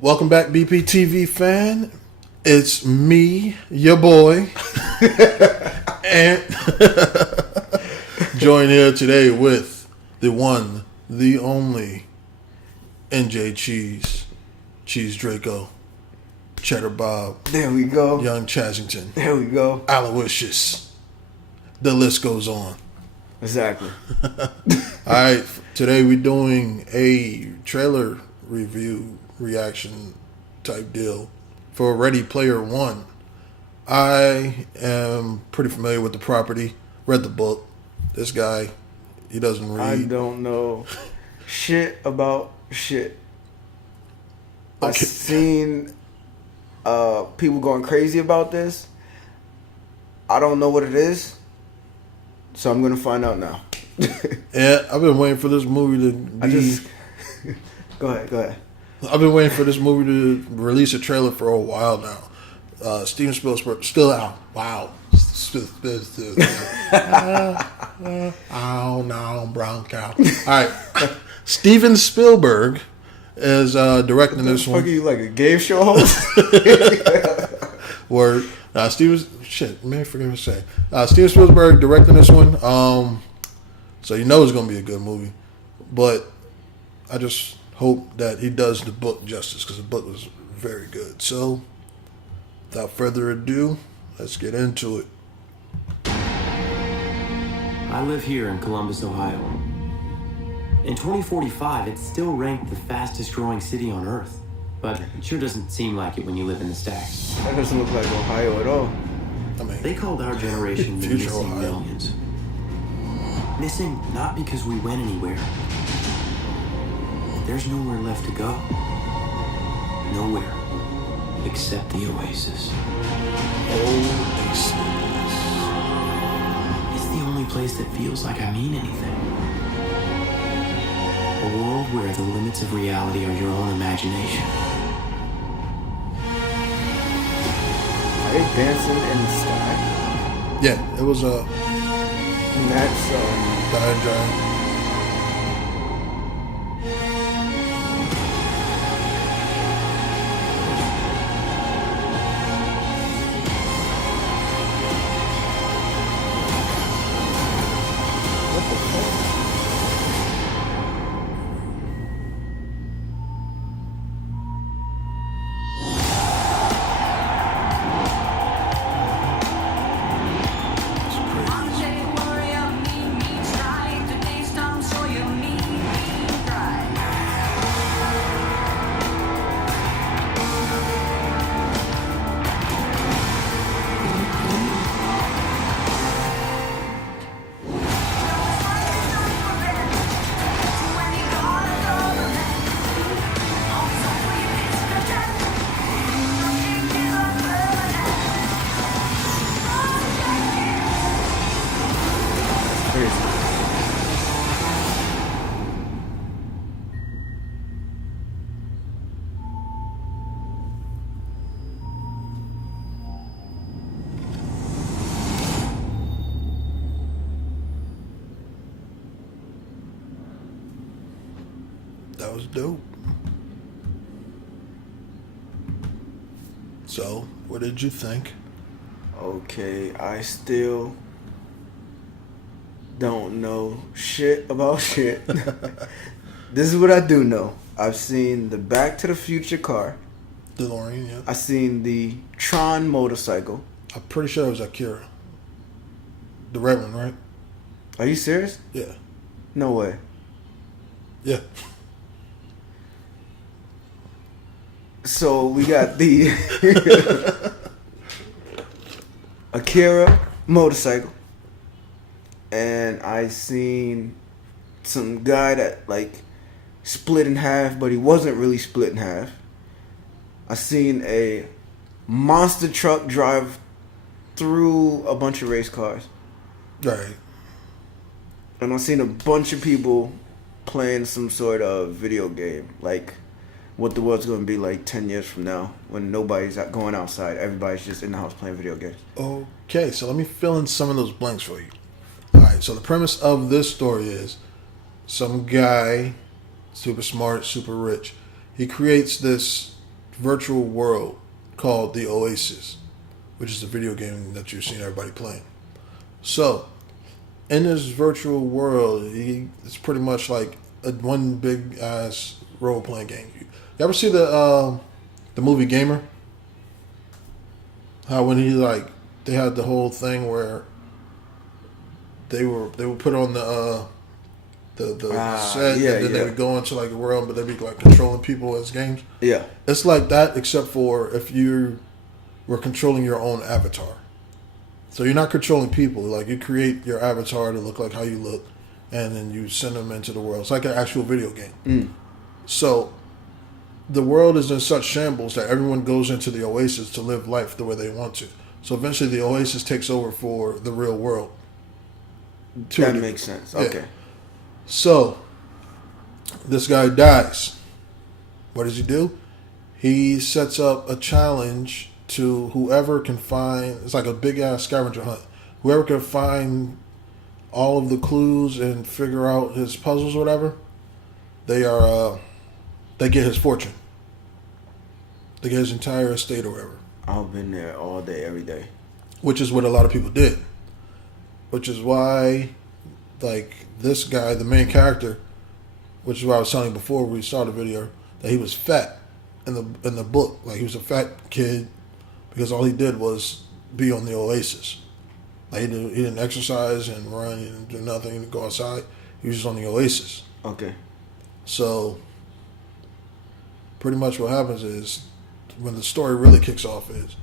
Welcome back, Bptv fan. It's me, your boy, and joined here today with the one, the only NJ Cheese Draco, Cheddar Bob. There we go. Young Chasington. There we go. Aloysius. The list goes on. Exactly. All right, today we're doing a trailer review reaction type deal for Ready Player One. I am pretty familiar with the property. Read the book. This guy, he doesn't read. I don't know shit about shit. Okay. I've seen people going crazy about this. I don't know what it is, so I'm gonna find out now. Yeah, I've been waiting for this movie to be... Go ahead. I've been waiting for this movie to release a trailer for a while now. Steven Spielberg still out. Wow. Oh no, brown cow. All right, Steven Spielberg is directing this one. Fuck you, like a game show host? Word. Steven Spielberg directing this one. So you know it's gonna be a good movie, but I just hope that he does the book justice because the book was very good. So, without further ado, let's get into it. I live here in Columbus, Ohio. In 2045, it's still ranked the fastest growing city on Earth. But it sure doesn't seem like it when you live in the stacks. That doesn't look like Ohio at all. I mean, They called our generation the Future missing Ohio. millions. Missing not because we went anywhere. There's nowhere left to go. Nowhere. Except the Oasis. Oasis. It's the only place that feels like I mean anything. A world where the limits of reality are your own imagination. Are they dancing in the sky? Yeah, it was And that's Dire Giant. what the fuck? Crazy. That was dope. So, what did you think? Okay, I still don't know shit about shit. This is what I do know. I've seen the Back to the Future car. DeLorean, yeah. I've seen the Tron motorcycle. I'm pretty sure it was Akira. The red one, right? Are you serious? Yeah. No way. Yeah. So we got the Akira motorcycle, and I seen some guy that like split in half, but he wasn't really split in half. I seen a monster truck drive through a bunch of race cars, Right. and I seen a bunch of people playing some sort of video game, like what the world's going to be like 10 years from now when nobody's going outside. Everybody's just in the house playing video games. Okay, so let me fill in some of those blanks for you. All right, so the premise of this story is some guy, super smart, super rich, he creates this virtual world called the Oasis, which is a video game that you've seen everybody playing. So, in this virtual world, it's pretty much like one big ass role playing game. You ever see the movie Gamer? How when they had the whole thing where they would put on the set, and then they would go into like a world, but they'd be like controlling people as games. Yeah, it's like that, except for if you were controlling your own avatar. So you're not controlling people. Like you create your avatar to look like how you look, and then you send them into the world. It's like an actual video game. So the world is in such shambles that everyone goes into the Oasis to live life the way they want to. So eventually the Oasis takes over for the real world. That makes sense. Okay. Yeah. So this guy dies. What does he do? He sets up a challenge to whoever can find, it's like a big ass scavenger hunt. Whoever can find all of the clues and figure out his puzzles or whatever, they get his fortune. They get his entire estate or whatever. I've been there all day, every day. Which is what a lot of people did. Which is why, like, this guy, the main character, which is what I was telling you before we started the video, that he was fat in the book. Like, he was a fat kid because all he did was be on the Oasis. Like, he didn't exercise and run, he didn't do nothing, he didn't go outside. He was just on the Oasis. Okay. So, pretty much what happens is, when the story really kicks off is,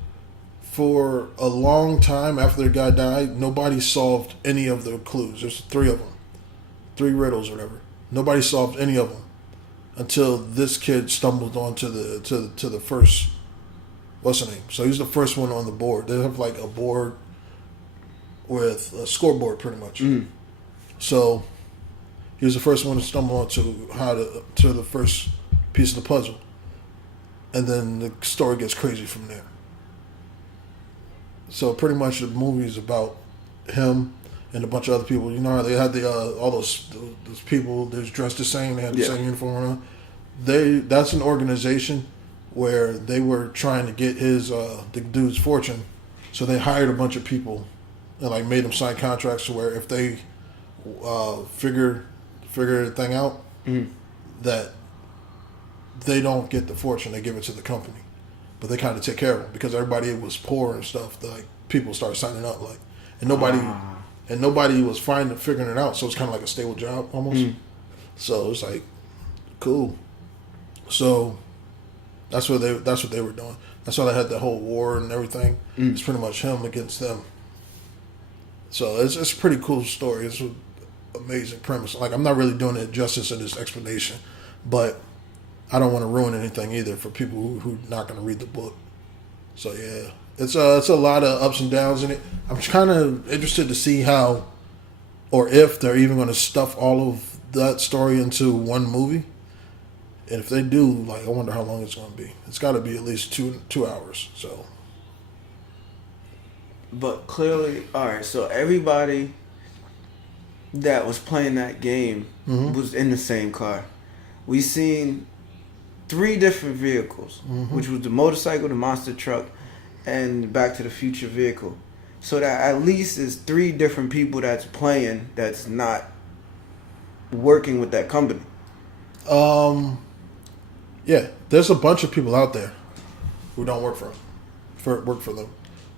for a long time after the guy died, nobody solved any of the clues. There's 3 of them. 3 riddles or whatever. Nobody solved any of them until this kid stumbled onto the first, what's the name? So he's the first one on the board. They have like a board with a scoreboard pretty much. So he was the first one to stumble onto to the first piece of the puzzle. And then the story gets crazy from there. So pretty much the movie is about him and a bunch of other people. You know how they had all those people that's dressed the same, they had the same uniform on. That's an organization where they were trying to get the dude's fortune. So they hired a bunch of people and like made them sign contracts to where if they figure the thing out, that they don't get the fortune, they give it to the company. But they kind of take care of them because everybody was poor and stuff. Like people started signing up, like, and nobody was figuring it out. So it's kind of like a stable job almost. So it's like cool. So that's what they were doing. That's why they had the whole war and everything. It's pretty much him against them. So it's a pretty cool story. It's an amazing premise. Like I'm not really doing it justice in this explanation, but I don't want to ruin anything either for people who are not going to read the book. So yeah, it's a lot of ups and downs in it. I'm kind of interested to see how, or if they're even going to stuff all of that story into one movie. And if they do, like, I wonder how long it's going to be. It's got to be at least two hours. So. But clearly, all right. So everybody that was playing that game was in the same car. We seen 3 different vehicles, which was the motorcycle, the monster truck, and the Back to the Future vehicle. So that at least is 3 different people that's playing that's not working with that company. Yeah, there's a bunch of people out there who don't work for them.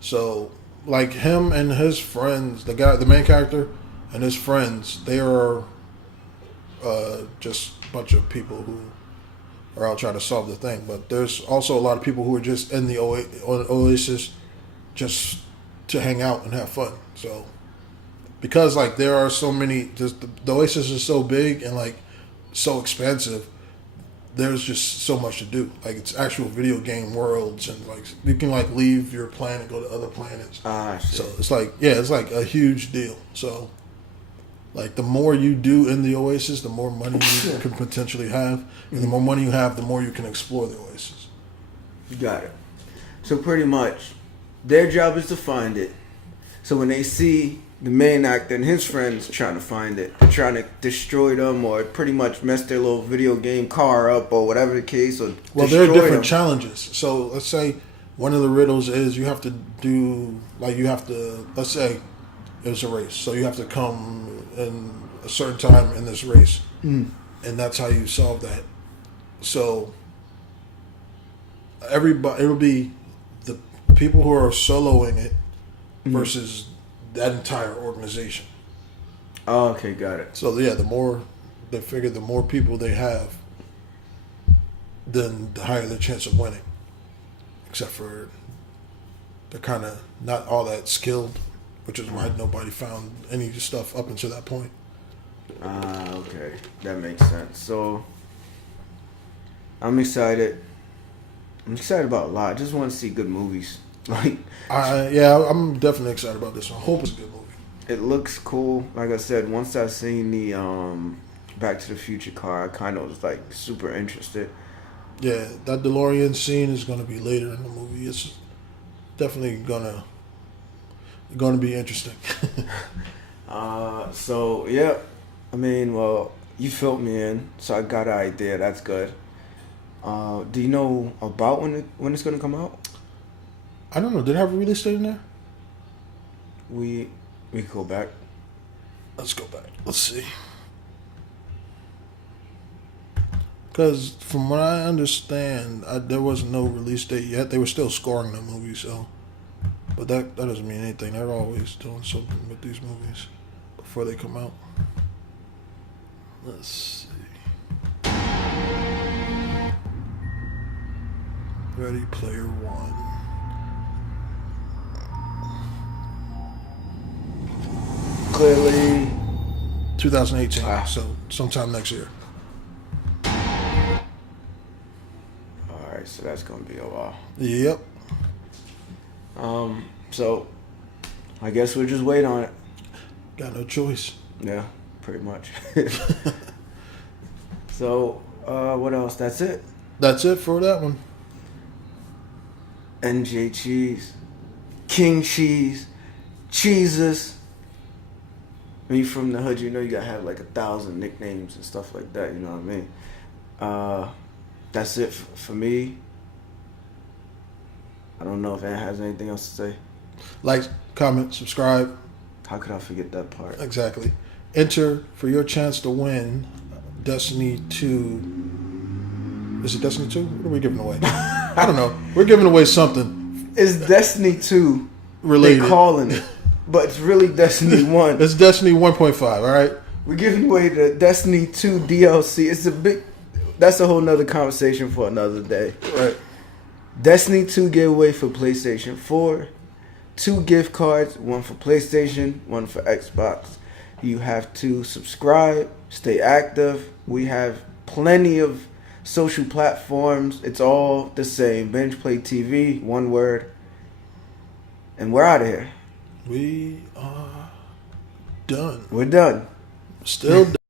So like him and his friends, the main character and his friends, they are just a bunch of people who are out trying to solve the thing. But there's also a lot of people who are just in the Oasis just to hang out and have fun. So because like there are so many, just the Oasis is so big and like so expansive, there's just so much to do. Like it's actual video game worlds and like you can like leave your planet and go to other planets. So it's like it's like a huge deal. So like the more you do in the Oasis, the more money you can potentially have. And the more money you have, the more you can explore the Oasis. You got it. So pretty much their job is to find it. So when they see the main actor and his friends trying to find it. They're trying to destroy them or pretty much mess their little video game car up or whatever the case. Or well, there are destroy different them. challenges. So let's say one of the riddles is you have to do, like you have to, let's say it's a race. So you have to come in a certain time in this race. And that's how you solve that. So everybody, it will be the people who are soloing it versus that entire organization. Oh, okay, got it. So yeah, the more people they have, then the higher the chance of winning. Except for they're kind of not all that skilled, which is why nobody found any stuff up until that point. Okay, that makes sense. So I'm excited. I'm excited about a lot. I just want to see good movies. Like, I'm definitely excited about this one. I hope it's a good movie. it looks cool. Like I said, once I seen the Back to the Future car, I kind of was like super interested. Yeah, that DeLorean scene is going to be later in the movie. It's definitely gonna be interesting. So yeah, I mean, well, you filled me in, so I got an idea. That's good. Do you know about when it's gonna come out? I don't know. Did it have a release date in there? We can go back. Let's go back. Let's see. Because from what I understand, there was no release date yet. They were still scoring the movie, so. But that doesn't mean anything. They're always doing something with these movies before they come out. Let's see. Ready Player One. Clearly, 2018. So sometime next year. all right. So that's gonna be a while. Yep. So I guess we'll just wait on it. Got no choice. Yeah, pretty much. So, what else? That's it. That's it for that one. NJ Cheese, King Cheese, Cheeses. When you from the hood, you know you gotta have like 1,000 nicknames and stuff like that. You know what I mean? That's it for me. I don't know if Ann has anything else to say. Like, comment, subscribe. How could I forget that part? Exactly. Enter for your chance to win Destiny 2. Is it Destiny 2? What are we giving away? I don't know. We're giving away something It's Destiny 2. related. They calling it, but it's really Destiny 1. It's Destiny 1.5, all right? We're giving away the Destiny 2 DLC. It's a big. That's a whole nother conversation for another day. Right. Destiny 2 giveaway for PlayStation 4. 2 gift cards, one for PlayStation, one for Xbox. You have to subscribe, stay active. We have plenty of social platforms. It's all the same. Bptv, one word. And we're out of here. We are done. We're done. Still done.